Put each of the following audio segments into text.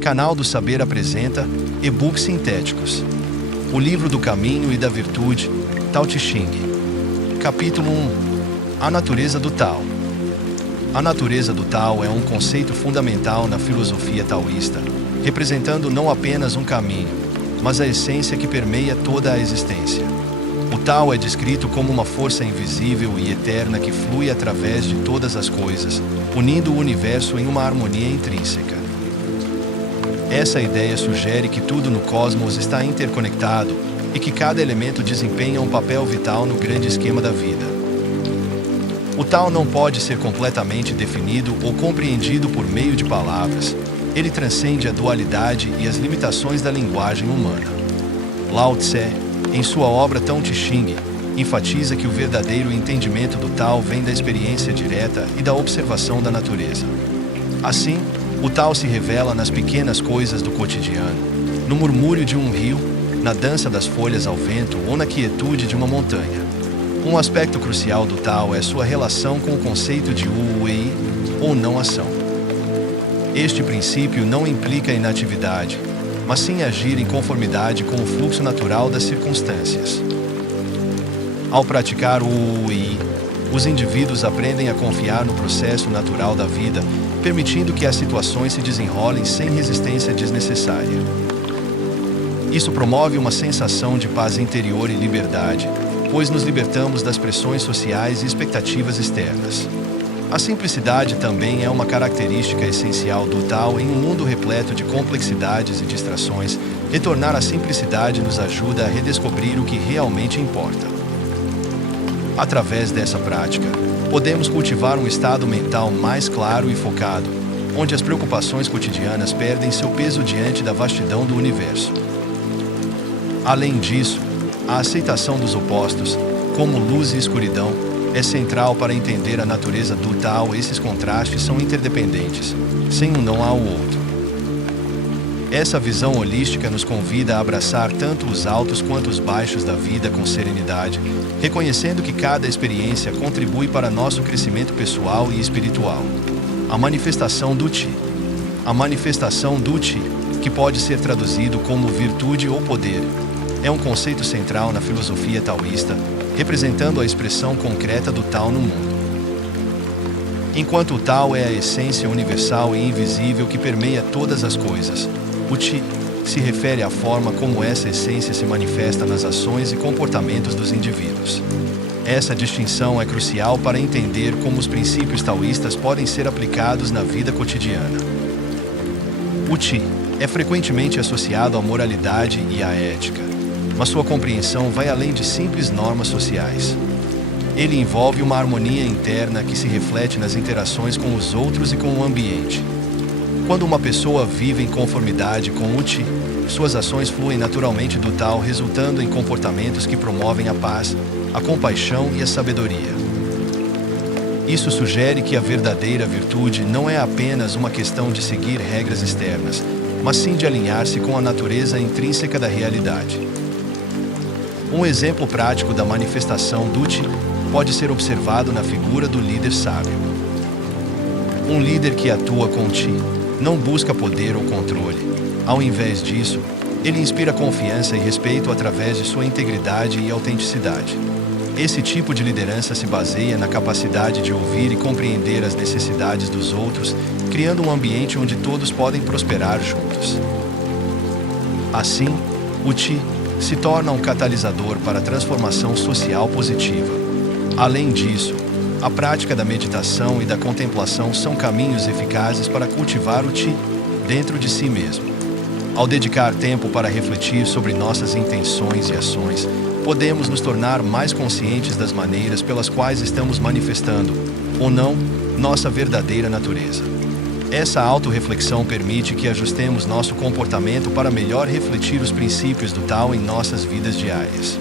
Canal do Saber apresenta e-books sintéticos. O Livro do Caminho e da Virtude, Tao Te Ching. Capítulo 1. A Natureza do Tao. A natureza do Tao é um conceito fundamental na filosofia taoísta, representando não apenas um caminho, mas a essência que permeia toda a existência. O Tao é descrito como uma força invisível e eterna que flui através de todas as coisas, unindo o universo em uma harmonia intrínseca. Essa ideia sugere que tudo no cosmos está interconectado e que cada elemento desempenha um papel vital no grande esquema da vida. O Tao não pode ser completamente definido ou compreendido por meio de palavras. Ele transcende a dualidade e as limitações da linguagem humana. Lao Tse, em sua obra Tao Te Ching, enfatiza que o verdadeiro entendimento do Tao vem da experiência direta e da observação da natureza. Assim, o Tao se revela nas pequenas coisas do cotidiano, no murmúrio de um rio, na dança das folhas ao vento ou na quietude de uma montanha. Um aspecto crucial do Tao é sua relação com o conceito de Wu-Wei, ou não-ação. Este princípio não implica inatividade, mas sim agir em conformidade com o fluxo natural das circunstâncias. Ao praticar o Wu-Wei, os indivíduos aprendem a confiar no processo natural da vida, permitindo que as situações se desenrolem sem resistência desnecessária. Isso promove uma sensação de paz interior e liberdade, pois nos libertamos das pressões sociais e expectativas externas. A simplicidade também é uma característica essencial do Tao em um mundo repleto de complexidades e distrações. Retornar à simplicidade nos ajuda a redescobrir o que realmente importa. Através dessa prática, podemos cultivar um estado mental mais claro e focado, onde as preocupações cotidianas perdem seu peso diante da vastidão do universo. Além disso, a aceitação dos opostos, como luz e escuridão, é central para entender a natureza do Tao. Esses contrastes são interdependentes, sem um não há o outro. Essa visão holística nos convida a abraçar tanto os altos quanto os baixos da vida com serenidade, reconhecendo que cada experiência contribui para nosso crescimento pessoal e espiritual. A manifestação do Qi. A manifestação do Qi, que pode ser traduzido como virtude ou poder, é um conceito central na filosofia taoísta, representando a expressão concreta do Tao no mundo. Enquanto o Tao é a essência universal e invisível que permeia todas as coisas, o Qi se refere à forma como essa essência se manifesta nas ações e comportamentos dos indivíduos. Essa distinção é crucial para entender como os princípios taoístas podem ser aplicados na vida cotidiana. O Qi é frequentemente associado à moralidade e à ética, mas sua compreensão vai além de simples normas sociais. Ele envolve uma harmonia interna que se reflete nas interações com os outros e com o ambiente. Quando uma pessoa vive em conformidade com o Qi, suas ações fluem naturalmente do Tao, resultando em comportamentos que promovem a paz, a compaixão e a sabedoria. Isso sugere que a verdadeira virtude não é apenas uma questão de seguir regras externas, mas sim de alinhar-se com a natureza intrínseca da realidade. Um exemplo prático da manifestação do Qi pode ser observado na figura do líder sábio. Um líder que atua com Qi não busca poder ou controle. Ao invés disso, ele inspira confiança e respeito através de sua integridade e autenticidade. Esse tipo de liderança se baseia na capacidade de ouvir e compreender as necessidades dos outros, criando um ambiente onde todos podem prosperar juntos. Assim, o Qi se torna um catalisador para a transformação social positiva. Além disso, a prática da meditação e da contemplação são caminhos eficazes para cultivar o Qi dentro de si mesmo. Ao dedicar tempo para refletir sobre nossas intenções e ações, podemos nos tornar mais conscientes das maneiras pelas quais estamos manifestando, ou não, nossa verdadeira natureza. Essa autorreflexão permite que ajustemos nosso comportamento para melhor refletir os princípios do Tao em nossas vidas diárias.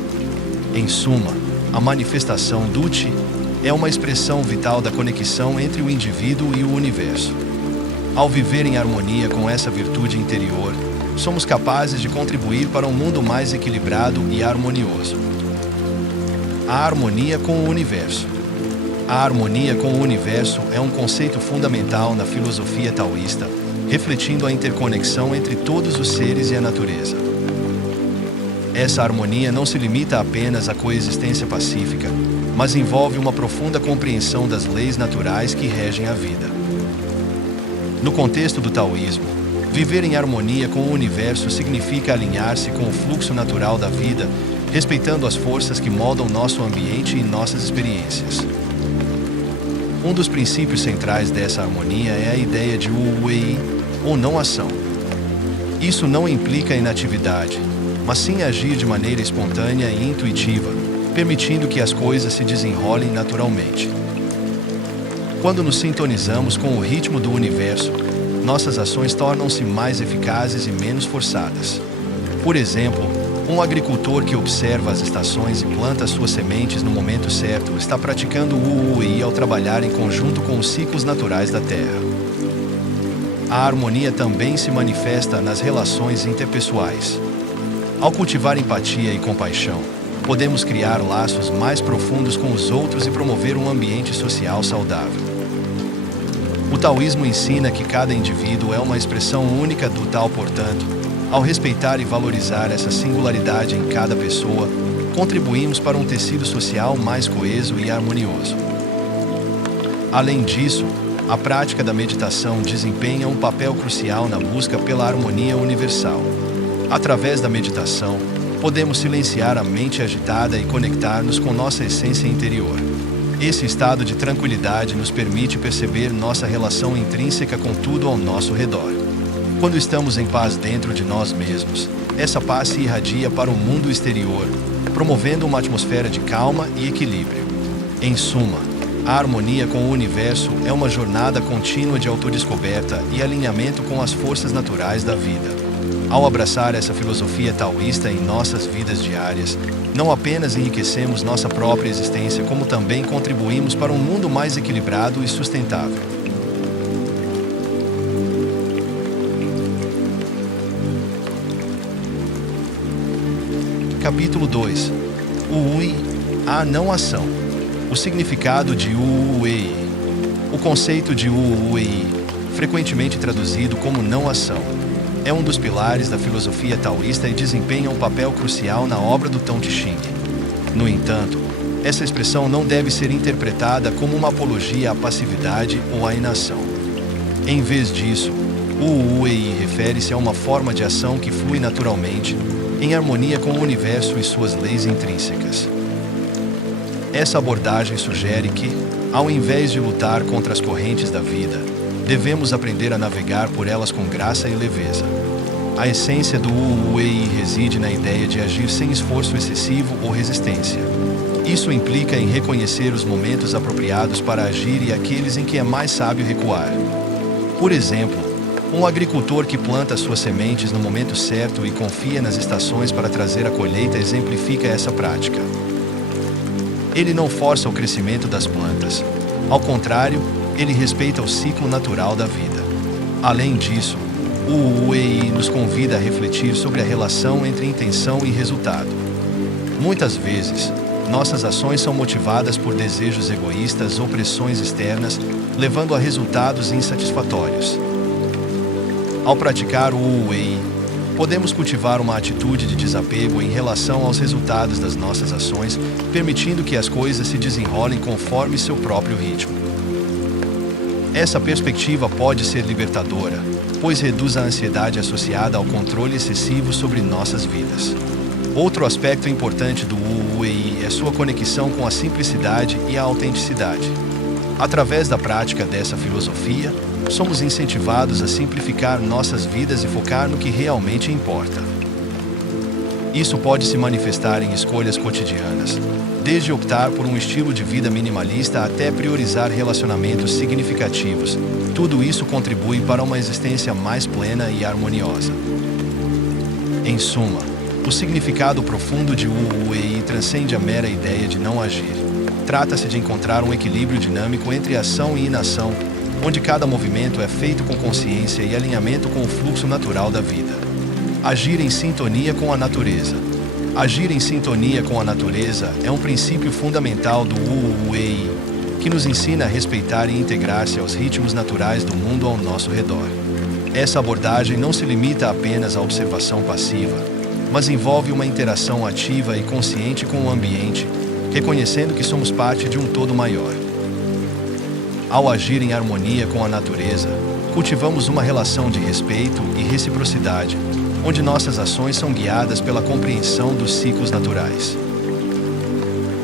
Em suma, a manifestação do Qi é uma expressão vital da conexão entre o indivíduo e o universo. Ao viver em harmonia com essa virtude interior, somos capazes de contribuir para um mundo mais equilibrado e harmonioso. A harmonia com o universo. A harmonia com o universo é um conceito fundamental na filosofia taoísta, refletindo a interconexão entre todos os seres e a natureza. Essa harmonia não se limita apenas à coexistência pacífica, mas envolve uma profunda compreensão das leis naturais que regem a vida. No contexto do taoísmo, viver em harmonia com o universo significa alinhar-se com o fluxo natural da vida, respeitando as forças que moldam nosso ambiente e nossas experiências. Um dos princípios centrais dessa harmonia é a ideia de Wu Wei, ou não ação. Isso não implica inatividade, mas sim agir de maneira espontânea e intuitiva, permitindo que as coisas se desenrolem naturalmente. Quando nos sintonizamos com o ritmo do universo, nossas ações tornam-se mais eficazes e menos forçadas. Por exemplo, um agricultor que observa as estações e planta suas sementes no momento certo está praticando o Wu Wei ao trabalhar em conjunto com os ciclos naturais da Terra. A harmonia também se manifesta nas relações interpessoais. Ao cultivar empatia e compaixão, podemos criar laços mais profundos com os outros e promover um ambiente social saudável. O taoísmo ensina que cada indivíduo é uma expressão única do Tao, portanto, ao respeitar e valorizar essa singularidade em cada pessoa, contribuímos para um tecido social mais coeso e harmonioso. Além disso, a prática da meditação desempenha um papel crucial na busca pela harmonia universal. Através da meditação, podemos silenciar a mente agitada e conectar-nos com nossa essência interior. Esse estado de tranquilidade nos permite perceber nossa relação intrínseca com tudo ao nosso redor. Quando estamos em paz dentro de nós mesmos, essa paz se irradia para o mundo exterior, promovendo uma atmosfera de calma e equilíbrio. Em suma, a harmonia com o universo é uma jornada contínua de autodescoberta e alinhamento com as forças naturais da vida. Ao abraçar essa filosofia taoísta em nossas vidas diárias, não apenas enriquecemos nossa própria existência, como também contribuímos para um mundo mais equilibrado e sustentável. Capítulo 2. Wu Wei, a não ação. O significado de Wu Wei. O conceito de Wu Wei, frequentemente traduzido como não ação, é um dos pilares da filosofia taoísta e desempenha um papel crucial na obra do Tao Te Ching. No entanto, essa expressão não deve ser interpretada como uma apologia à passividade ou à inação. Em vez disso, o Wu Wei refere-se a uma forma de ação que flui naturalmente, em harmonia com o universo e suas leis intrínsecas. Essa abordagem sugere que, ao invés de lutar contra as correntes da vida, devemos aprender a navegar por elas com graça e leveza. A essência do Wu Wei reside na ideia de agir sem esforço excessivo ou resistência. Isso implica em reconhecer os momentos apropriados para agir e aqueles em que é mais sábio recuar. Por exemplo, um agricultor que planta suas sementes no momento certo e confia nas estações para trazer a colheita exemplifica essa prática. Ele não força o crescimento das plantas. Ao contrário, ele respeita o ciclo natural da vida. Além disso, o Wu Wei nos convida a refletir sobre a relação entre intenção e resultado. Muitas vezes, nossas ações são motivadas por desejos egoístas ou pressões externas, levando a resultados insatisfatórios. Ao praticar o Wu Wei, podemos cultivar uma atitude de desapego em relação aos resultados das nossas ações, permitindo que as coisas se desenrolem conforme seu próprio ritmo. Essa perspectiva pode ser libertadora, pois reduz a ansiedade associada ao controle excessivo sobre nossas vidas. Outro aspecto importante do Wu Wei é sua conexão com a simplicidade e a autenticidade. Através da prática dessa filosofia, somos incentivados a simplificar nossas vidas e focar no que realmente importa. Isso pode se manifestar em escolhas cotidianas, desde optar por um estilo de vida minimalista até priorizar relacionamentos significativos. Tudo isso contribui para uma existência mais plena e harmoniosa. Em suma, o significado profundo de Wu Wei transcende a mera ideia de não agir. Trata-se de encontrar um equilíbrio dinâmico entre ação e inação, onde cada movimento é feito com consciência e alinhamento com o fluxo natural da vida. Agir em sintonia com a natureza. Agir em sintonia com a natureza é um princípio fundamental do Wu Wei, que nos ensina a respeitar e integrar-se aos ritmos naturais do mundo ao nosso redor. Essa abordagem não se limita apenas à observação passiva, mas envolve uma interação ativa e consciente com o ambiente, reconhecendo que somos parte de um todo maior. Ao agir em harmonia com a natureza, cultivamos uma relação de respeito e reciprocidade, onde nossas ações são guiadas pela compreensão dos ciclos naturais.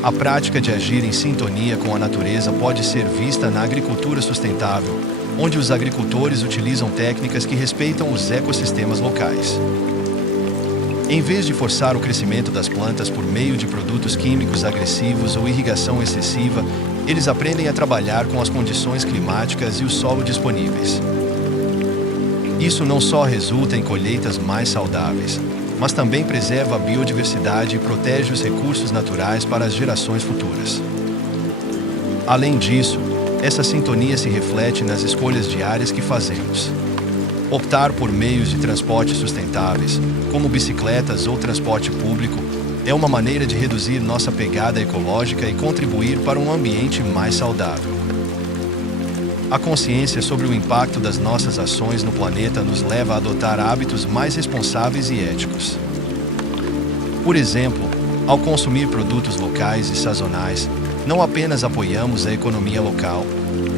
A prática de agir em sintonia com a natureza pode ser vista na agricultura sustentável, onde os agricultores utilizam técnicas que respeitam os ecossistemas locais. Em vez de forçar o crescimento das plantas por meio de produtos químicos agressivos ou irrigação excessiva, eles aprendem a trabalhar com as condições climáticas e o solo disponíveis. Isso não só resulta em colheitas mais saudáveis, mas também preserva a biodiversidade e protege os recursos naturais para as gerações futuras. Além disso, essa sintonia se reflete nas escolhas diárias que fazemos. Optar por meios de transporte sustentáveis, como bicicletas ou transporte público, é uma maneira de reduzir nossa pegada ecológica e contribuir para um ambiente mais saudável. A consciência sobre o impacto das nossas ações no planeta nos leva a adotar hábitos mais responsáveis e éticos. Por exemplo, ao consumir produtos locais e sazonais, não apenas apoiamos a economia local,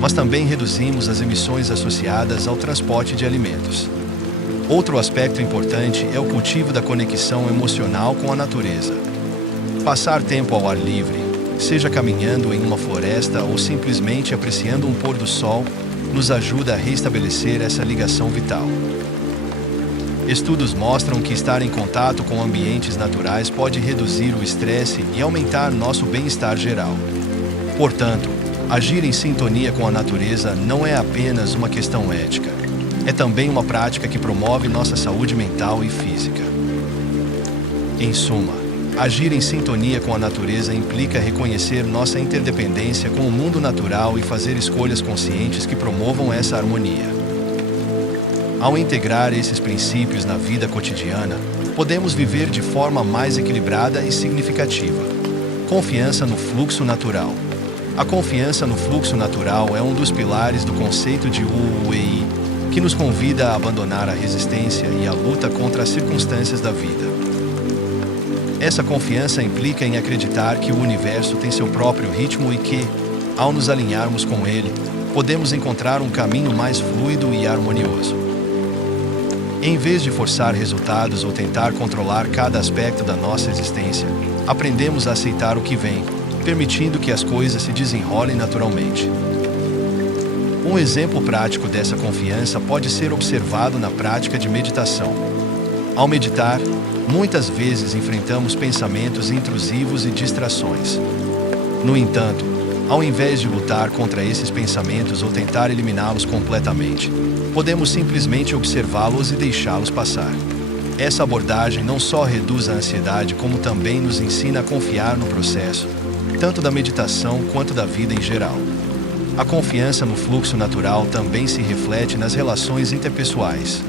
mas também reduzimos as emissões associadas ao transporte de alimentos. Outro aspecto importante é o cultivo da conexão emocional com a natureza. Passar tempo ao ar livre, seja caminhando em uma floresta ou simplesmente apreciando um pôr do sol, nos ajuda a restabelecer essa ligação vital. Estudos mostram que estar em contato com ambientes naturais pode reduzir o estresse e aumentar nosso bem-estar geral. Portanto, agir em sintonia com a natureza não é apenas uma questão ética. É também uma prática que promove nossa saúde mental e física. Em suma, agir em sintonia com a natureza implica reconhecer nossa interdependência com o mundo natural e fazer escolhas conscientes que promovam essa harmonia. Ao integrar esses princípios na vida cotidiana, podemos viver de forma mais equilibrada e significativa. Confiança no fluxo natural. A confiança no fluxo natural é um dos pilares do conceito de Wu Wei, que nos convida a abandonar a resistência e a luta contra as circunstâncias da vida. Essa confiança implica em acreditar que o universo tem seu próprio ritmo e que, ao nos alinharmos com ele, podemos encontrar um caminho mais fluido e harmonioso. Em vez de forçar resultados ou tentar controlar cada aspecto da nossa existência, aprendemos a aceitar o que vem, permitindo que as coisas se desenrolem naturalmente. Um exemplo prático dessa confiança pode ser observado na prática de meditação. Ao meditar, muitas vezes enfrentamos pensamentos intrusivos e distrações. No entanto, ao invés de lutar contra esses pensamentos ou tentar eliminá-los completamente, podemos simplesmente observá-los e deixá-los passar. Essa abordagem não só reduz a ansiedade, como também nos ensina a confiar no processo, tanto da meditação quanto da vida em geral. A confiança no fluxo natural também se reflete nas relações interpessoais.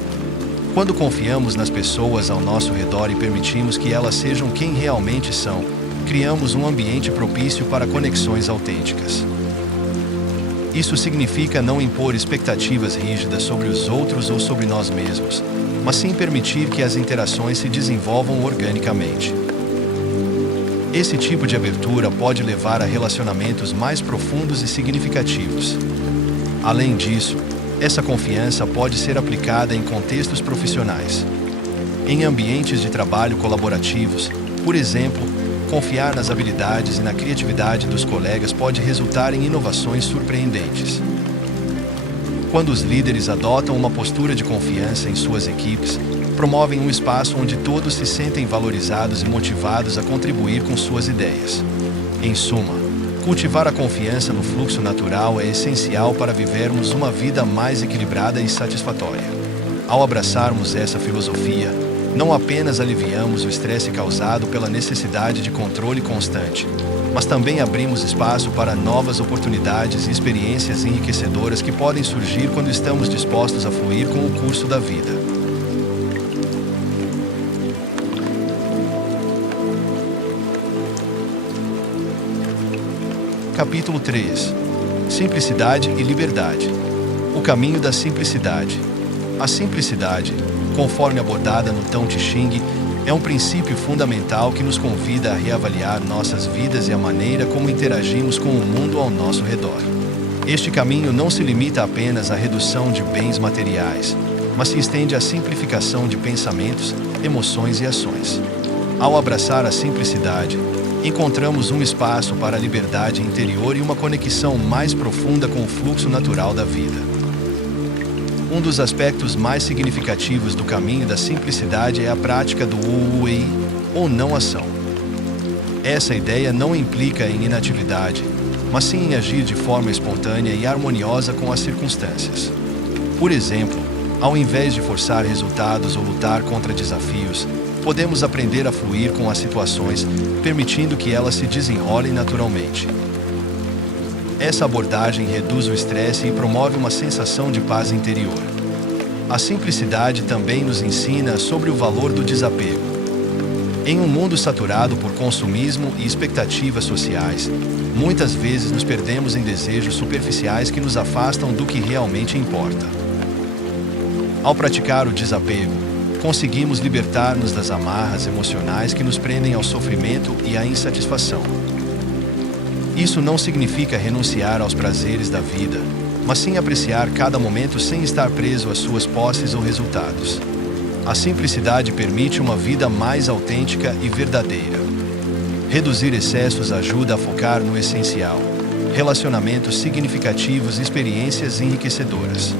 Quando confiamos nas pessoas ao nosso redor e permitimos que elas sejam quem realmente são, criamos um ambiente propício para conexões autênticas. Isso significa não impor expectativas rígidas sobre os outros ou sobre nós mesmos, mas sim permitir que as interações se desenvolvam organicamente. Esse tipo de abertura pode levar a relacionamentos mais profundos e significativos. Além disso, essa confiança pode ser aplicada em contextos profissionais. Em ambientes de trabalho colaborativos, por exemplo, confiar nas habilidades e na criatividade dos colegas pode resultar em inovações surpreendentes. Quando os líderes adotam uma postura de confiança em suas equipes, promovem um espaço onde todos se sentem valorizados e motivados a contribuir com suas ideias. Em suma, cultivar a confiança no fluxo natural é essencial para vivermos uma vida mais equilibrada e satisfatória. Ao abraçarmos essa filosofia, não apenas aliviamos o estresse causado pela necessidade de controle constante, mas também abrimos espaço para novas oportunidades e experiências enriquecedoras que podem surgir quando estamos dispostos a fluir com o curso da vida. Capítulo 3. Simplicidade e liberdade. O caminho da simplicidade. A simplicidade, conforme abordada no Tao Te Ching, é um princípio fundamental que nos convida a reavaliar nossas vidas e a maneira como interagimos com o mundo ao nosso redor. Este caminho não se limita apenas à redução de bens materiais, mas se estende à simplificação de pensamentos, emoções e ações. Ao abraçar a simplicidade, encontramos um espaço para a liberdade interior e uma conexão mais profunda com o fluxo natural da vida. Um dos aspectos mais significativos do caminho da simplicidade é a prática do Wu Wei, ou não ação. Essa ideia não implica em inatividade, mas sim em agir de forma espontânea e harmoniosa com as circunstâncias. Por exemplo, ao invés de forçar resultados ou lutar contra desafios, podemos aprender a fluir com as situações, permitindo que elas se desenrolem naturalmente. Essa abordagem reduz o estresse e promove uma sensação de paz interior. A simplicidade também nos ensina sobre o valor do desapego. Em um mundo saturado por consumismo e expectativas sociais, muitas vezes nos perdemos em desejos superficiais que nos afastam do que realmente importa. Ao praticar o desapego, conseguimos libertar-nos das amarras emocionais que nos prendem ao sofrimento e à insatisfação. Isso não significa renunciar aos prazeres da vida, mas sim apreciar cada momento sem estar preso às suas posses ou resultados. A simplicidade permite uma vida mais autêntica e verdadeira. Reduzir excessos ajuda a focar no essencial, relacionamentos significativos e experiências enriquecedoras.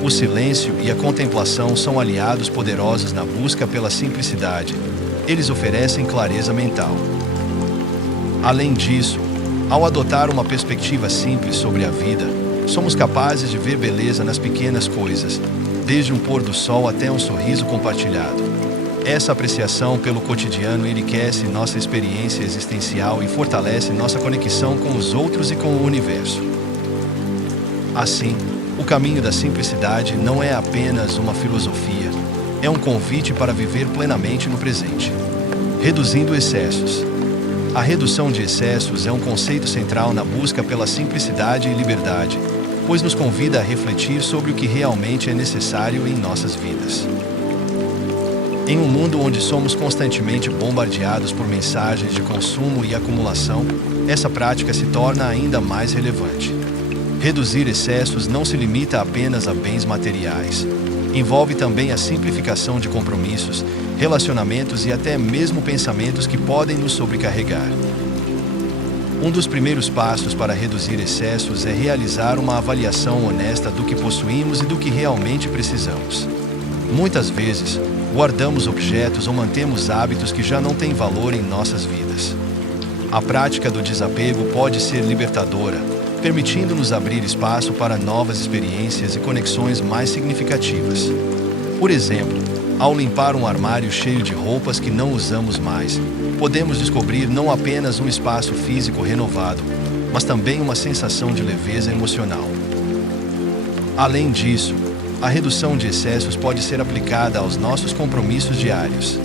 O silêncio e a contemplação são aliados poderosos na busca pela simplicidade. Eles oferecem clareza mental. Além disso, ao adotar uma perspectiva simples sobre a vida, somos capazes de ver beleza nas pequenas coisas, desde um pôr do sol até um sorriso compartilhado. Essa apreciação pelo cotidiano enriquece nossa experiência existencial e fortalece nossa conexão com os outros e com o universo. Assim, o caminho da simplicidade não é apenas uma filosofia, é um convite para viver plenamente no presente. Reduzindo excessos. A redução de excessos é um conceito central na busca pela simplicidade e liberdade, pois nos convida a refletir sobre o que realmente é necessário em nossas vidas. Em um mundo onde somos constantemente bombardeados por mensagens de consumo e acumulação, essa prática se torna ainda mais relevante. Reduzir excessos não se limita apenas a bens materiais. Envolve também a simplificação de compromissos, relacionamentos e até mesmo pensamentos que podem nos sobrecarregar. Um dos primeiros passos para reduzir excessos é realizar uma avaliação honesta do que possuímos e do que realmente precisamos. Muitas vezes, guardamos objetos ou mantemos hábitos que já não têm valor em nossas vidas. A prática do desapego pode ser libertadora, permitindo-nos abrir espaço para novas experiências e conexões mais significativas. Por exemplo, ao limpar um armário cheio de roupas que não usamos mais, podemos descobrir não apenas um espaço físico renovado, mas também uma sensação de leveza emocional. Além disso, a redução de excessos pode ser aplicada aos nossos compromissos diários.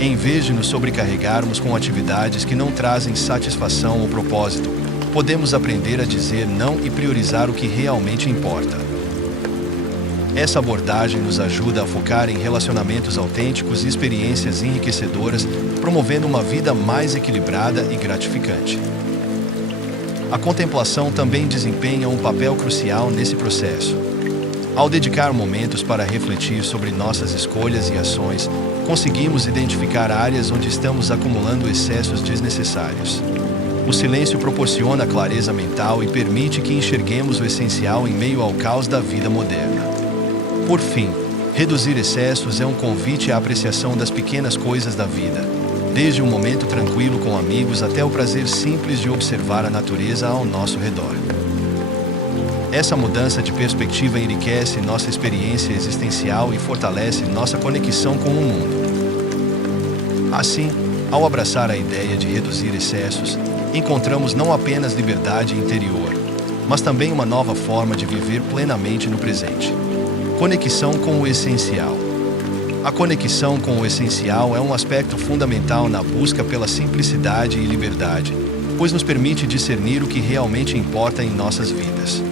Em vez de nos sobrecarregarmos com atividades que não trazem satisfação ou propósito, podemos aprender a dizer não e priorizar o que realmente importa. Essa abordagem nos ajuda a focar em relacionamentos autênticos e experiências enriquecedoras, promovendo uma vida mais equilibrada e gratificante. A contemplação também desempenha um papel crucial nesse processo. Ao dedicar momentos para refletir sobre nossas escolhas e ações, conseguimos identificar áreas onde estamos acumulando excessos desnecessários. O silêncio proporciona clareza mental e permite que enxerguemos o essencial em meio ao caos da vida moderna. Por fim, reduzir excessos é um convite à apreciação das pequenas coisas da vida, desde um momento tranquilo com amigos até o prazer simples de observar a natureza ao nosso redor. Essa mudança de perspectiva enriquece nossa experiência existencial e fortalece nossa conexão com o mundo. Assim, ao abraçar a ideia de reduzir excessos, encontramos não apenas liberdade interior, mas também uma nova forma de viver plenamente no presente. Conexão com o essencial. A conexão com o essencial é um aspecto fundamental na busca pela simplicidade e liberdade, pois nos permite discernir o que realmente importa em nossas vidas.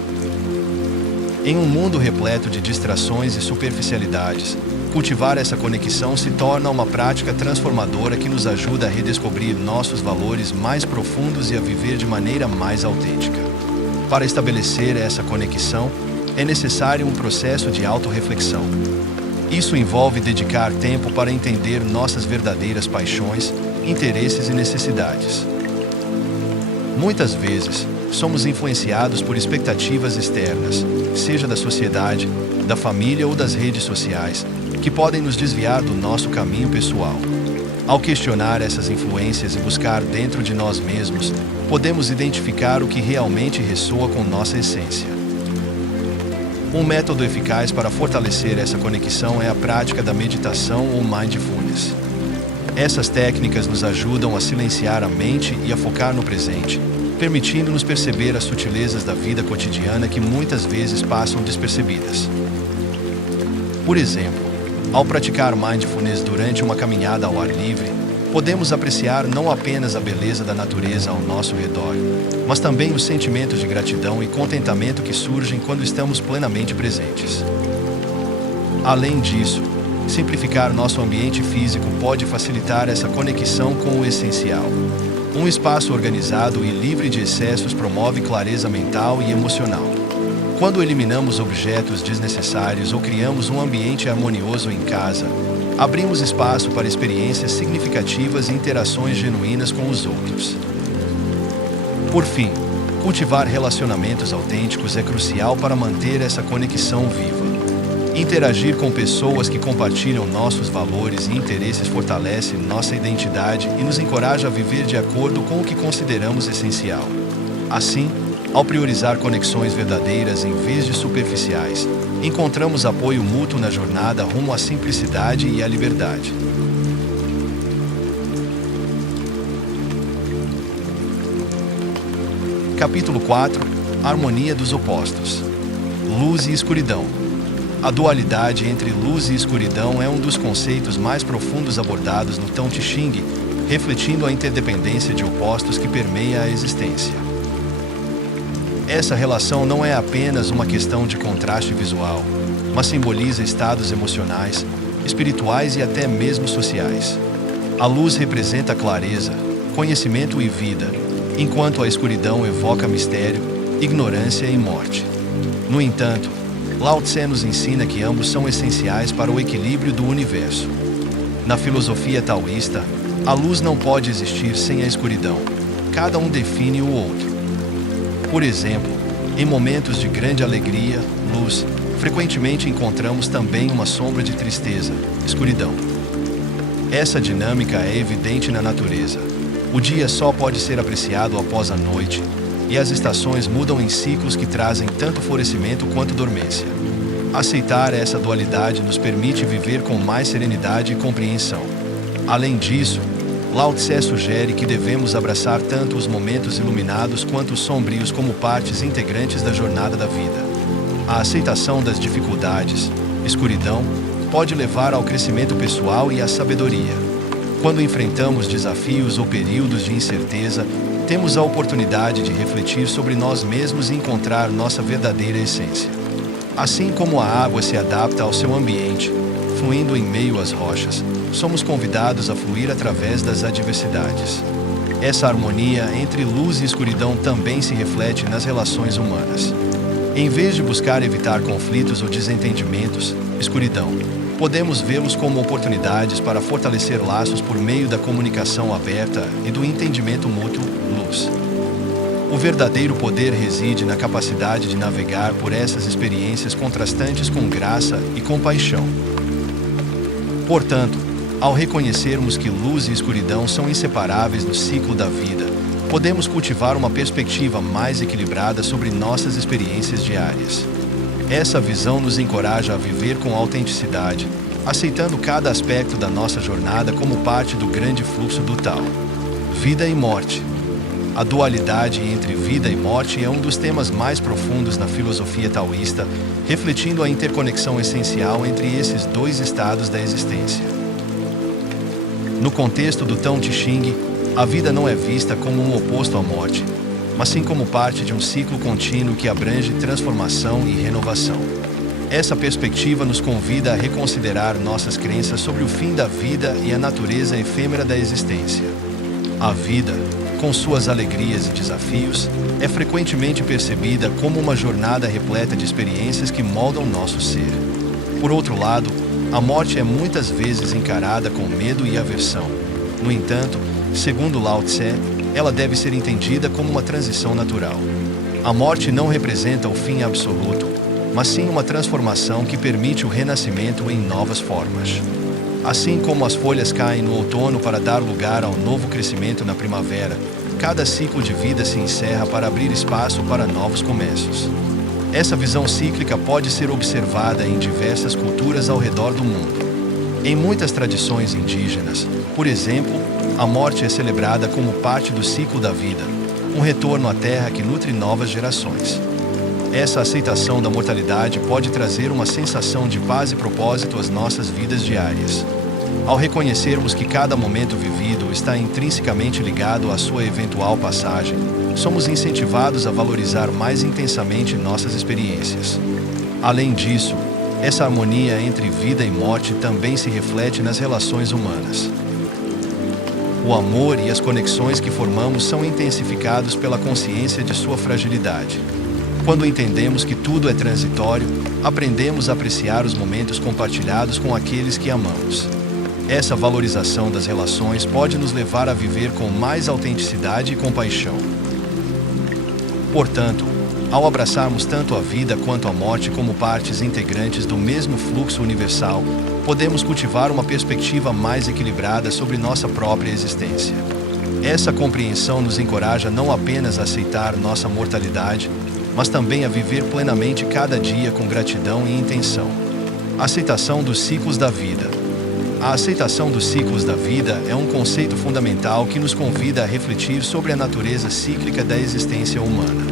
Em um mundo repleto de distrações e superficialidades, cultivar essa conexão se torna uma prática transformadora que nos ajuda a redescobrir nossos valores mais profundos e a viver de maneira mais autêntica. Para estabelecer essa conexão, é necessário um processo de autorreflexão. Isso envolve dedicar tempo para entender nossas verdadeiras paixões, interesses e necessidades. Muitas vezes, somos influenciados por expectativas externas, seja da sociedade, da família ou das redes sociais, que podem nos desviar do nosso caminho pessoal. Ao questionar essas influências e buscar dentro de nós mesmos, podemos identificar o que realmente ressoa com nossa essência. Um método eficaz para fortalecer essa conexão é a prática da meditação ou mindfulness. Essas técnicas nos ajudam a silenciar a mente e a focar no presente, permitindo-nos perceber as sutilezas da vida cotidiana que muitas vezes passam despercebidas. Por exemplo, ao praticar mindfulness durante uma caminhada ao ar livre, podemos apreciar não apenas a beleza da natureza ao nosso redor, mas também os sentimentos de gratidão e contentamento que surgem quando estamos plenamente presentes. Além disso, simplificar nosso ambiente físico pode facilitar essa conexão com o essencial. Um espaço organizado e livre de excessos promove clareza mental e emocional. Quando eliminamos objetos desnecessários ou criamos um ambiente harmonioso em casa, abrimos espaço para experiências significativas e interações genuínas com os outros. Por fim, cultivar relacionamentos autênticos é crucial para manter essa conexão viva. Interagir com pessoas que compartilham nossos valores e interesses fortalece nossa identidade e nos encoraja a viver de acordo com o que consideramos essencial. Assim, ao priorizar conexões verdadeiras em vez de superficiais, encontramos apoio mútuo na jornada rumo à simplicidade e à liberdade. Capítulo 4 – Harmonia dos opostos. Luz e escuridão. A dualidade entre luz e escuridão é um dos conceitos mais profundos abordados no Tao Te Ching, refletindo a interdependência de opostos que permeia a existência. Essa relação não é apenas uma questão de contraste visual, mas simboliza estados emocionais, espirituais e até mesmo sociais. A luz representa clareza, conhecimento e vida, enquanto a escuridão evoca mistério, ignorância e morte. No entanto, Lao Tse nos ensina que ambos são essenciais para o equilíbrio do universo. Na filosofia taoísta, a luz não pode existir sem a escuridão. Cada um define o outro. Por exemplo, em momentos de grande alegria, luz, frequentemente encontramos também uma sombra de tristeza, escuridão. Essa dinâmica é evidente na natureza. O dia só pode ser apreciado após a noite, e as estações mudam em ciclos que trazem tanto florescimento quanto dormência. Aceitar essa dualidade nos permite viver com mais serenidade e compreensão. Além disso, Lao Tse sugere que devemos abraçar tanto os momentos iluminados quanto os sombrios como partes integrantes da jornada da vida. A aceitação das dificuldades, escuridão, pode levar ao crescimento pessoal e à sabedoria. Quando enfrentamos desafios ou períodos de incerteza, temos a oportunidade de refletir sobre nós mesmos e encontrar nossa verdadeira essência. Assim como a água se adapta ao seu ambiente, fluindo em meio às rochas, somos convidados a fluir através das adversidades. Essa harmonia entre luz e escuridão também se reflete nas relações humanas. Em vez de buscar evitar conflitos ou desentendimentos, escuridão, podemos vê-los como oportunidades para fortalecer laços por meio da comunicação aberta e do entendimento mútuo, luz. O verdadeiro poder reside na capacidade de navegar por essas experiências contrastantes com graça e compaixão. Portanto, ao reconhecermos que luz e escuridão são inseparáveis no ciclo da vida, podemos cultivar uma perspectiva mais equilibrada sobre nossas experiências diárias. Essa visão nos encoraja a viver com autenticidade, aceitando cada aspecto da nossa jornada como parte do grande fluxo do Tao. Vida e morte. A dualidade entre vida e morte é um dos temas mais profundos na filosofia taoísta, refletindo a interconexão essencial entre esses dois estados da existência. No contexto do Tao Te Ching, a vida não é vista como um oposto à morte, mas sim como parte de um ciclo contínuo que abrange transformação e renovação. Essa perspectiva nos convida a reconsiderar nossas crenças sobre o fim da vida e a natureza efêmera da existência. A vida, com suas alegrias e desafios, é frequentemente percebida como uma jornada repleta de experiências que moldam nosso ser. Por outro lado, a morte é muitas vezes encarada com medo e aversão. No entanto, segundo Lao Tse, ela deve ser entendida como uma transição natural. A morte não representa o fim absoluto, mas sim uma transformação que permite o renascimento em novas formas. Assim como as folhas caem no outono para dar lugar ao novo crescimento na primavera, cada ciclo de vida se encerra para abrir espaço para novos começos. Essa visão cíclica pode ser observada em diversas culturas ao redor do mundo. Em muitas tradições indígenas, por exemplo, a morte é celebrada como parte do ciclo da vida, um retorno à terra que nutre novas gerações. Essa aceitação da mortalidade pode trazer uma sensação de paz e propósito às nossas vidas diárias. Ao reconhecermos que cada momento vivido está intrinsecamente ligado à sua eventual passagem, somos incentivados a valorizar mais intensamente nossas experiências. Além disso, essa harmonia entre vida e morte também se reflete nas relações humanas. O amor e as conexões que formamos são intensificados pela consciência de sua fragilidade. Quando entendemos que tudo é transitório, aprendemos a apreciar os momentos compartilhados com aqueles que amamos. Essa valorização das relações pode nos levar a viver com mais autenticidade e compaixão. Portanto, ao abraçarmos tanto a vida quanto a morte como partes integrantes do mesmo fluxo universal, podemos cultivar uma perspectiva mais equilibrada sobre nossa própria existência. Essa compreensão nos encoraja não apenas a aceitar nossa mortalidade, mas também a viver plenamente cada dia com gratidão e intenção. Aceitação dos ciclos da vida. A aceitação dos ciclos da vida é um conceito fundamental que nos convida a refletir sobre a natureza cíclica da existência humana.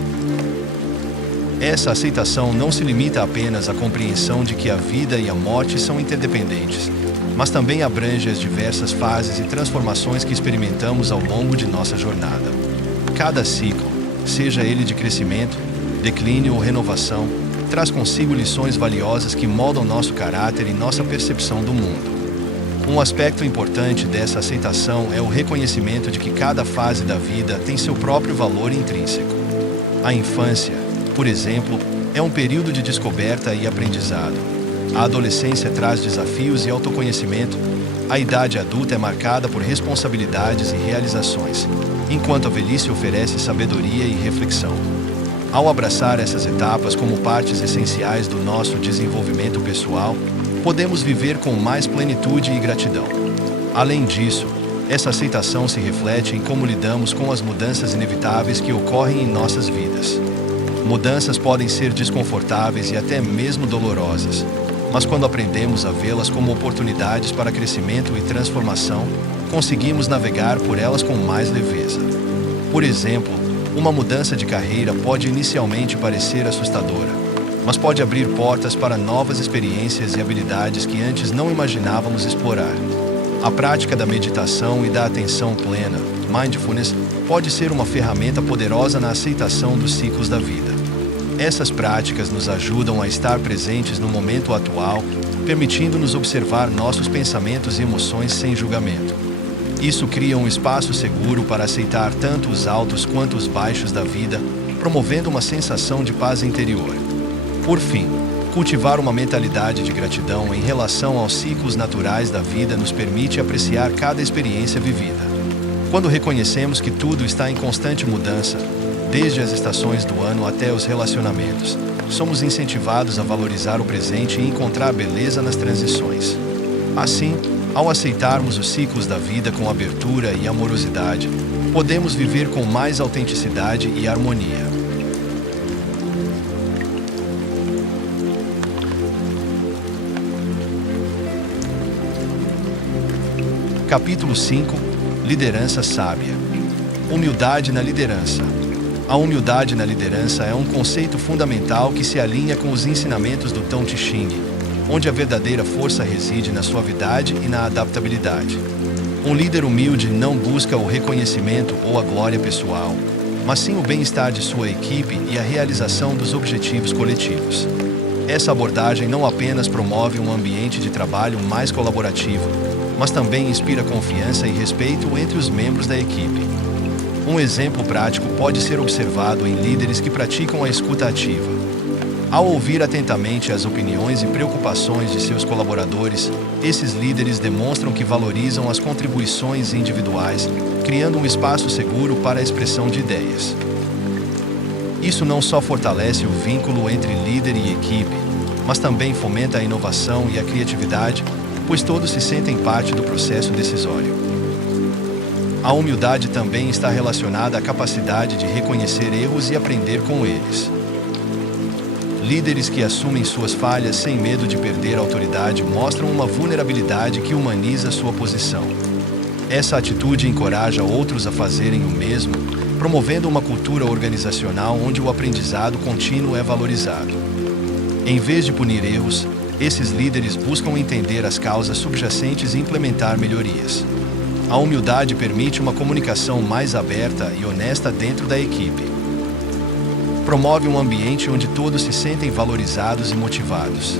Essa aceitação não se limita apenas à compreensão de que a vida e a morte são interdependentes, mas também abrange as diversas fases e transformações que experimentamos ao longo de nossa jornada. Cada ciclo, seja ele de crescimento, declínio ou renovação, traz consigo lições valiosas que moldam nosso caráter e nossa percepção do mundo. Um aspecto importante dessa aceitação é o reconhecimento de que cada fase da vida tem seu próprio valor intrínseco. A infância, por exemplo, é um período de descoberta e aprendizado. A adolescência traz desafios e autoconhecimento. A idade adulta é marcada por responsabilidades e realizações, enquanto a velhice oferece sabedoria e reflexão. Ao abraçar essas etapas como partes essenciais do nosso desenvolvimento pessoal, podemos viver com mais plenitude e gratidão. Além disso, essa aceitação se reflete em como lidamos com as mudanças inevitáveis que ocorrem em nossas vidas. Mudanças podem ser desconfortáveis e até mesmo dolorosas, mas quando aprendemos a vê-las como oportunidades para crescimento e transformação, conseguimos navegar por elas com mais leveza. Por exemplo, uma mudança de carreira pode inicialmente parecer assustadora, mas pode abrir portas para novas experiências e habilidades que antes não imaginávamos explorar. A prática da meditação e da atenção plena, mindfulness, pode ser uma ferramenta poderosa na aceitação dos ciclos da vida. Essas práticas nos ajudam a estar presentes no momento atual, permitindo-nos observar nossos pensamentos e emoções sem julgamento. Isso cria um espaço seguro para aceitar tanto os altos quanto os baixos da vida, promovendo uma sensação de paz interior. Por fim, cultivar uma mentalidade de gratidão em relação aos ciclos naturais da vida nos permite apreciar cada experiência vivida. Quando reconhecemos que tudo está em constante mudança, desde as estações do ano até os relacionamentos, somos incentivados a valorizar o presente e encontrar beleza nas transições. Assim, ao aceitarmos os ciclos da vida com abertura e amorosidade, podemos viver com mais autenticidade e harmonia. Capítulo 5 – Liderança Sábia. Humildade na liderança. A humildade na liderança é um conceito fundamental que se alinha com os ensinamentos do Tao Te Ching, onde a verdadeira força reside na suavidade e na adaptabilidade. Um líder humilde não busca o reconhecimento ou a glória pessoal, mas sim o bem-estar de sua equipe e a realização dos objetivos coletivos. Essa abordagem não apenas promove um ambiente de trabalho mais colaborativo, mas também inspira confiança e respeito entre os membros da equipe. Um exemplo prático pode ser observado em líderes que praticam a escuta ativa. Ao ouvir atentamente as opiniões e preocupações de seus colaboradores, esses líderes demonstram que valorizam as contribuições individuais, criando um espaço seguro para a expressão de ideias. Isso não só fortalece o vínculo entre líder e equipe, mas também fomenta a inovação e a criatividade, pois todos se sentem parte do processo decisório. A humildade também está relacionada à capacidade de reconhecer erros e aprender com eles. Líderes que assumem suas falhas sem medo de perder a autoridade mostram uma vulnerabilidade que humaniza sua posição. Essa atitude encoraja outros a fazerem o mesmo, promovendo uma cultura organizacional onde o aprendizado contínuo é valorizado. Em vez de punir erros, esses líderes buscam entender as causas subjacentes e implementar melhorias. A humildade permite uma comunicação mais aberta e honesta dentro da equipe. Promove um ambiente onde todos se sentem valorizados e motivados.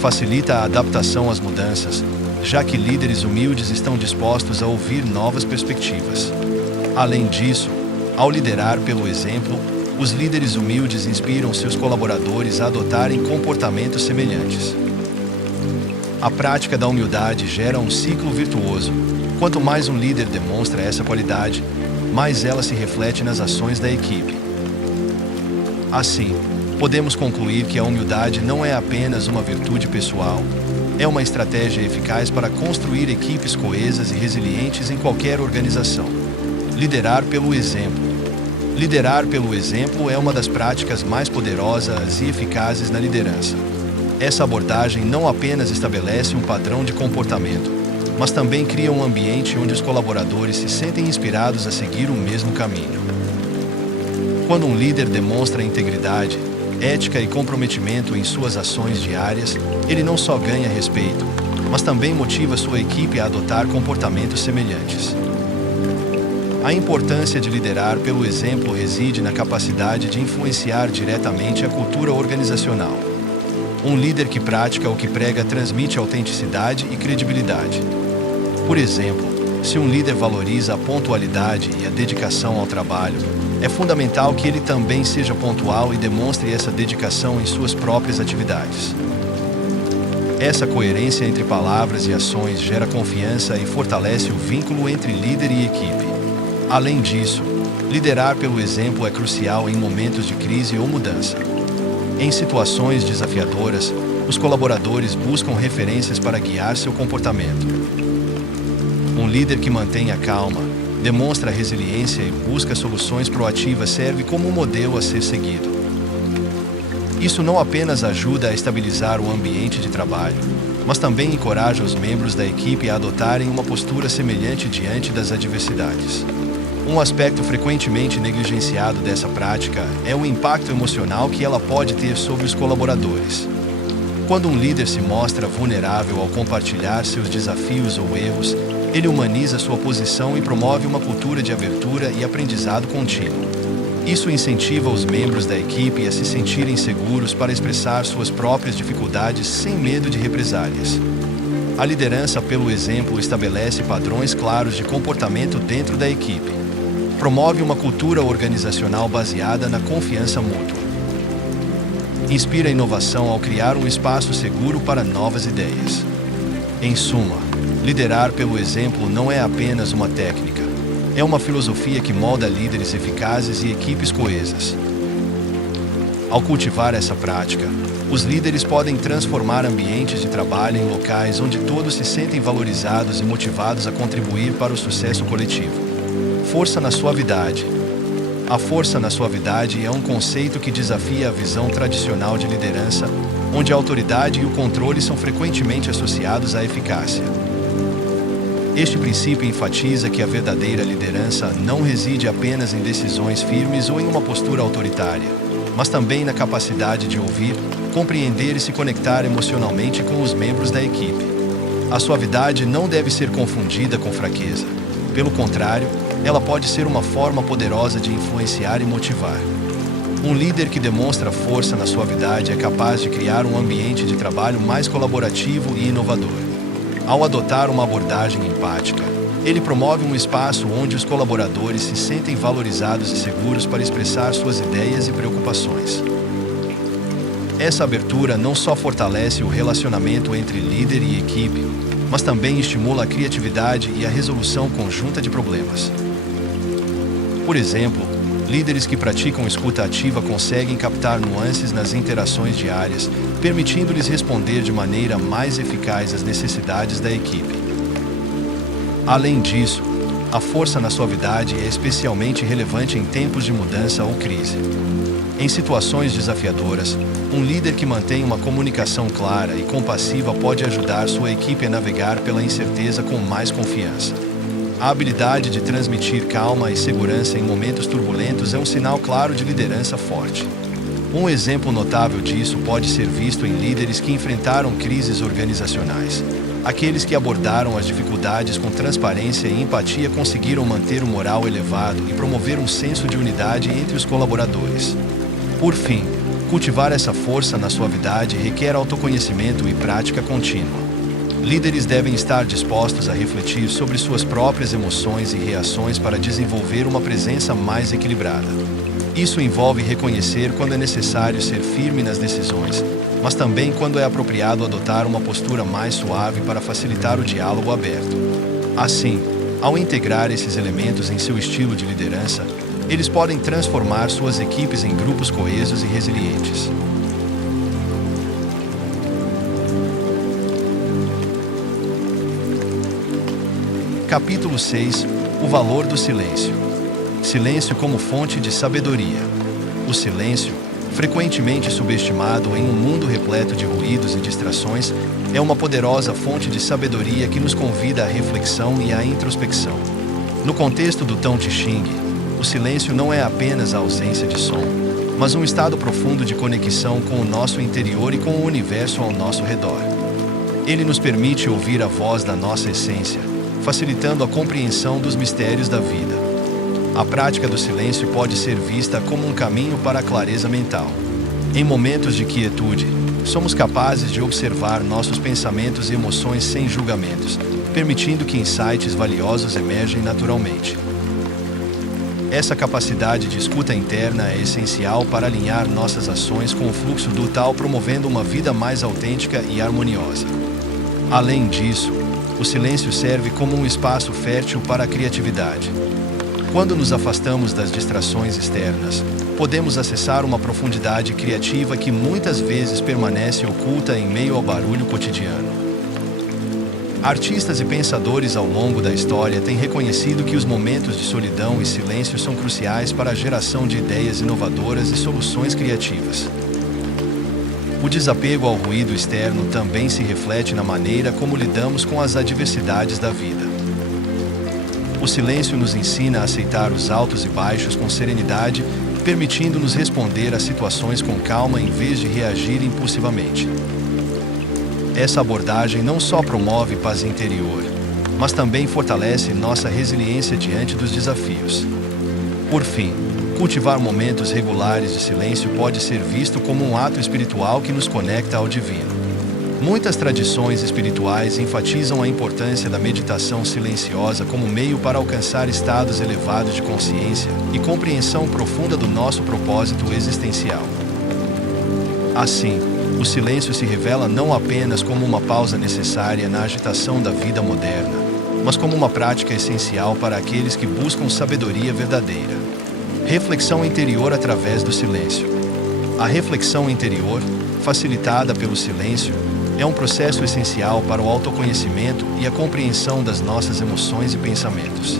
Facilita a adaptação às mudanças, já que líderes humildes estão dispostos a ouvir novas perspectivas. Além disso, ao liderar pelo exemplo, os líderes humildes inspiram seus colaboradores a adotarem comportamentos semelhantes. A prática da humildade gera um ciclo virtuoso. Quanto mais um líder demonstra essa qualidade, mais ela se reflete nas ações da equipe. Assim, podemos concluir que a humildade não é apenas uma virtude pessoal, é uma estratégia eficaz para construir equipes coesas e resilientes em qualquer organização. Liderar pelo exemplo. Liderar pelo exemplo é uma das práticas mais poderosas e eficazes na liderança. Essa abordagem não apenas estabelece um padrão de comportamento, mas também cria um ambiente onde os colaboradores se sentem inspirados a seguir o mesmo caminho. Quando um líder demonstra integridade, ética e comprometimento em suas ações diárias, ele não só ganha respeito, mas também motiva sua equipe a adotar comportamentos semelhantes. A importância de liderar pelo exemplo reside na capacidade de influenciar diretamente a cultura organizacional. Um líder que pratica o que prega transmite autenticidade e credibilidade. Por exemplo, se um líder valoriza a pontualidade e a dedicação ao trabalho, é fundamental que ele também seja pontual e demonstre essa dedicação em suas próprias atividades. Essa coerência entre palavras e ações gera confiança e fortalece o vínculo entre líder e equipe. Além disso, liderar pelo exemplo é crucial em momentos de crise ou mudança. Em situações desafiadoras, os colaboradores buscam referências para guiar seu comportamento. Um líder que mantém a calma, demonstra resiliência e busca soluções proativas serve como um modelo a ser seguido. Isso não apenas ajuda a estabilizar o ambiente de trabalho, mas também encoraja os membros da equipe a adotarem uma postura semelhante diante das adversidades. Um aspecto frequentemente negligenciado dessa prática é o impacto emocional que ela pode ter sobre os colaboradores. Quando um líder se mostra vulnerável ao compartilhar seus desafios ou erros, ele humaniza sua posição e promove uma cultura de abertura e aprendizado contínuo. Isso incentiva os membros da equipe a se sentirem seguros para expressar suas próprias dificuldades sem medo de represálias. A liderança pelo exemplo estabelece padrões claros de comportamento dentro da equipe. Promove uma cultura organizacional baseada na confiança mútua. Inspira a inovação ao criar um espaço seguro para novas ideias. Em suma, liderar pelo exemplo não é apenas uma técnica, é uma filosofia que molda líderes eficazes e equipes coesas. Ao cultivar essa prática, os líderes podem transformar ambientes de trabalho em locais onde todos se sentem valorizados e motivados a contribuir para o sucesso coletivo. Força na suavidade. A força na suavidade é um conceito que desafia a visão tradicional de liderança, onde a autoridade e o controle são frequentemente associados à eficácia. Este princípio enfatiza que a verdadeira liderança não reside apenas em decisões firmes ou em uma postura autoritária, mas também na capacidade de ouvir, compreender e se conectar emocionalmente com os membros da equipe. A suavidade não deve ser confundida com fraqueza. Pelo contrário, ela pode ser uma forma poderosa de influenciar e motivar. Um líder que demonstra força na suavidade é capaz de criar um ambiente de trabalho mais colaborativo e inovador. Ao adotar uma abordagem empática, ele promove um espaço onde os colaboradores se sentem valorizados e seguros para expressar suas ideias e preocupações. Essa abertura não só fortalece o relacionamento entre líder e equipe, mas também estimula a criatividade e a resolução conjunta de problemas. Por exemplo, líderes que praticam escuta ativa conseguem captar nuances nas interações diárias, permitindo-lhes responder de maneira mais eficaz às necessidades da equipe. Além disso, a força na suavidade é especialmente relevante em tempos de mudança ou crise. Em situações desafiadoras, um líder que mantém uma comunicação clara e compassiva pode ajudar sua equipe a navegar pela incerteza com mais confiança. A habilidade de transmitir calma e segurança em momentos turbulentos é um sinal claro de liderança forte. Um exemplo notável disso pode ser visto em líderes que enfrentaram crises organizacionais. Aqueles que abordaram as dificuldades com transparência e empatia conseguiram manter o moral elevado e promover um senso de unidade entre os colaboradores. Por fim, cultivar essa força na suavidade requer autoconhecimento e prática contínua. Líderes devem estar dispostos a refletir sobre suas próprias emoções e reações para desenvolver uma presença mais equilibrada. Isso envolve reconhecer quando é necessário ser firme nas decisões, mas também quando é apropriado adotar uma postura mais suave para facilitar o diálogo aberto. Assim, ao integrar esses elementos em seu estilo de liderança, eles podem transformar suas equipes em grupos coesos e resilientes. Capítulo 6. O valor do silêncio. Silêncio como fonte de sabedoria. O silêncio, frequentemente subestimado em um mundo repleto de ruídos e distrações, é uma poderosa fonte de sabedoria que nos convida à reflexão e à introspecção. No contexto do Tao Te Ching, o silêncio não é apenas a ausência de som, mas um estado profundo de conexão com o nosso interior e com o universo ao nosso redor. Ele nos permite ouvir a voz da nossa essência, facilitando a compreensão dos mistérios da vida. A prática do silêncio pode ser vista como um caminho para a clareza mental. Em momentos de quietude, somos capazes de observar nossos pensamentos e emoções sem julgamentos, permitindo que insights valiosos emergem naturalmente. Essa capacidade de escuta interna é essencial para alinhar nossas ações com o fluxo do Tao, promovendo uma vida mais autêntica e harmoniosa. Além disso, o silêncio serve como um espaço fértil para a criatividade. Quando nos afastamos das distrações externas, podemos acessar uma profundidade criativa que muitas vezes permanece oculta em meio ao barulho cotidiano. Artistas e pensadores ao longo da história têm reconhecido que os momentos de solidão e silêncio são cruciais para a geração de ideias inovadoras e soluções criativas. O desapego ao ruído externo também se reflete na maneira como lidamos com as adversidades da vida. O silêncio nos ensina a aceitar os altos e baixos com serenidade, permitindo-nos responder a situações com calma em vez de reagir impulsivamente. Essa abordagem não só promove paz interior, mas também fortalece nossa resiliência diante dos desafios. Por fim, cultivar momentos regulares de silêncio pode ser visto como um ato espiritual que nos conecta ao divino. Muitas tradições espirituais enfatizam a importância da meditação silenciosa como meio para alcançar estados elevados de consciência e compreensão profunda do nosso propósito existencial. Assim, o silêncio se revela não apenas como uma pausa necessária na agitação da vida moderna, mas como uma prática essencial para aqueles que buscam sabedoria verdadeira. Reflexão interior através do silêncio. A reflexão interior, facilitada pelo silêncio, é um processo essencial para o autoconhecimento e a compreensão das nossas emoções e pensamentos.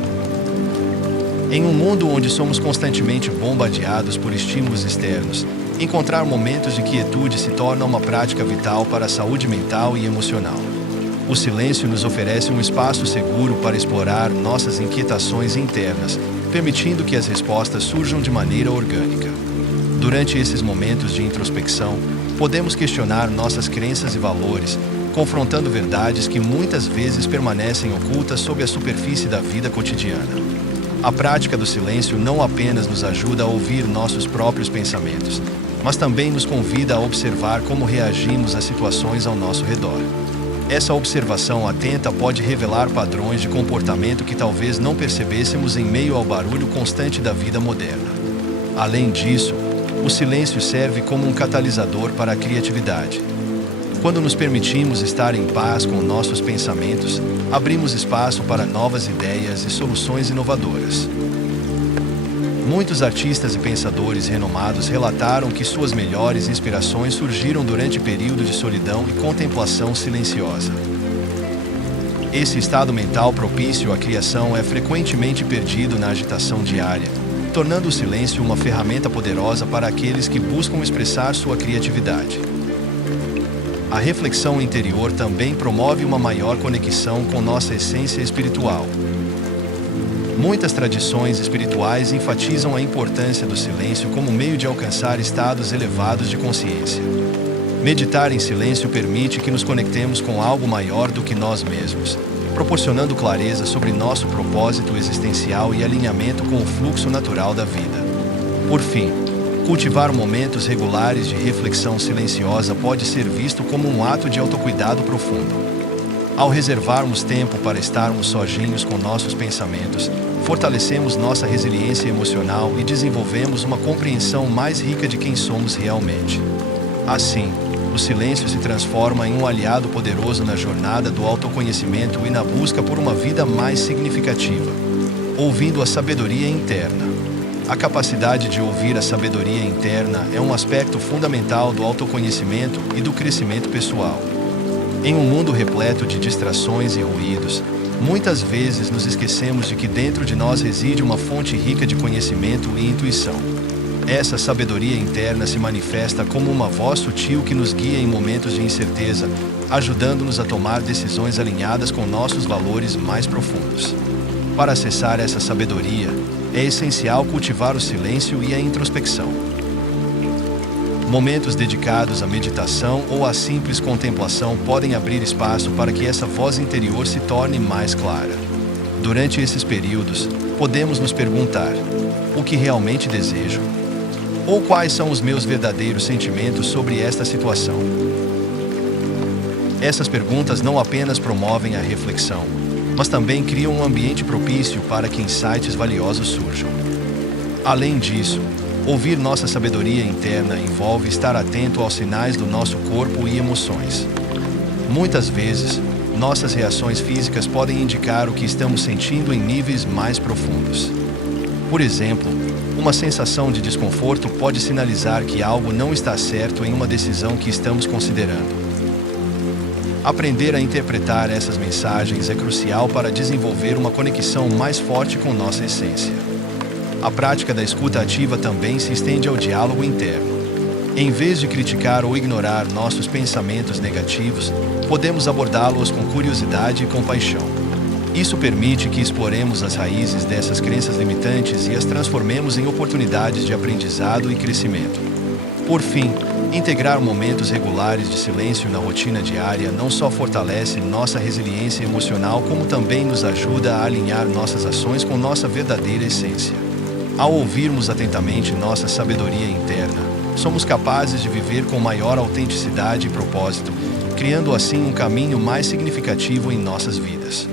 Em um mundo onde somos constantemente bombardeados por estímulos externos, encontrar momentos de quietude se torna uma prática vital para a saúde mental e emocional. O silêncio nos oferece um espaço seguro para explorar nossas inquietações internas, permitindo que as respostas surjam de maneira orgânica. Durante esses momentos de introspecção, podemos questionar nossas crenças e valores, confrontando verdades que muitas vezes permanecem ocultas sob a superfície da vida cotidiana. A prática do silêncio não apenas nos ajuda a ouvir nossos próprios pensamentos, mas também nos convida a observar como reagimos às situações ao nosso redor. Essa observação atenta pode revelar padrões de comportamento que talvez não percebêssemos em meio ao barulho constante da vida moderna. Além disso, o silêncio serve como um catalisador para a criatividade. Quando nos permitimos estar em paz com nossos pensamentos, abrimos espaço para novas ideias e soluções inovadoras. Muitos artistas e pensadores renomados relataram que suas melhores inspirações surgiram durante períodos de solidão e contemplação silenciosa. Esse estado mental propício à criação é frequentemente perdido na agitação diária, tornando o silêncio uma ferramenta poderosa para aqueles que buscam expressar sua criatividade. A reflexão interior também promove uma maior conexão com nossa essência espiritual. Muitas tradições espirituais enfatizam a importância do silêncio como meio de alcançar estados elevados de consciência. Meditar em silêncio permite que nos conectemos com algo maior do que nós mesmos, proporcionando clareza sobre nosso propósito existencial e alinhamento com o fluxo natural da vida. Por fim, cultivar momentos regulares de reflexão silenciosa pode ser visto como um ato de autocuidado profundo. Ao reservarmos tempo para estarmos sozinhos com nossos pensamentos, fortalecemos nossa resiliência emocional e desenvolvemos uma compreensão mais rica de quem somos realmente. Assim, o silêncio se transforma em um aliado poderoso na jornada do autoconhecimento e na busca por uma vida mais significativa. Ouvindo a sabedoria interna. A capacidade de ouvir a sabedoria interna é um aspecto fundamental do autoconhecimento e do crescimento pessoal. Em um mundo repleto de distrações e ruídos, muitas vezes nos esquecemos de que dentro de nós reside uma fonte rica de conhecimento e intuição. Essa sabedoria interna se manifesta como uma voz sutil que nos guia em momentos de incerteza, ajudando-nos a tomar decisões alinhadas com nossos valores mais profundos. Para acessar essa sabedoria, é essencial cultivar o silêncio e a introspecção. Momentos dedicados à meditação ou à simples contemplação podem abrir espaço para que essa voz interior se torne mais clara. Durante esses períodos, podemos nos perguntar: o que realmente desejo? Ou quais são os meus verdadeiros sentimentos sobre esta situação? Essas perguntas não apenas promovem a reflexão, mas também criam um ambiente propício para que insights valiosos surjam. Além disso, ouvir nossa sabedoria interna envolve estar atento aos sinais do nosso corpo e emoções. Muitas vezes, nossas reações físicas podem indicar o que estamos sentindo em níveis mais profundos. Por exemplo, uma sensação de desconforto pode sinalizar que algo não está certo em uma decisão que estamos considerando. Aprender a interpretar essas mensagens é crucial para desenvolver uma conexão mais forte com nossa essência. A prática da escuta ativa também se estende ao diálogo interno. Em vez de criticar ou ignorar nossos pensamentos negativos, podemos abordá-los com curiosidade e compaixão. Isso permite que exploremos as raízes dessas crenças limitantes e as transformemos em oportunidades de aprendizado e crescimento. Por fim, integrar momentos regulares de silêncio na rotina diária não só fortalece nossa resiliência emocional, como também nos ajuda a alinhar nossas ações com nossa verdadeira essência. Ao ouvirmos atentamente nossa sabedoria interna, somos capazes de viver com maior autenticidade e propósito, criando assim um caminho mais significativo em nossas vidas.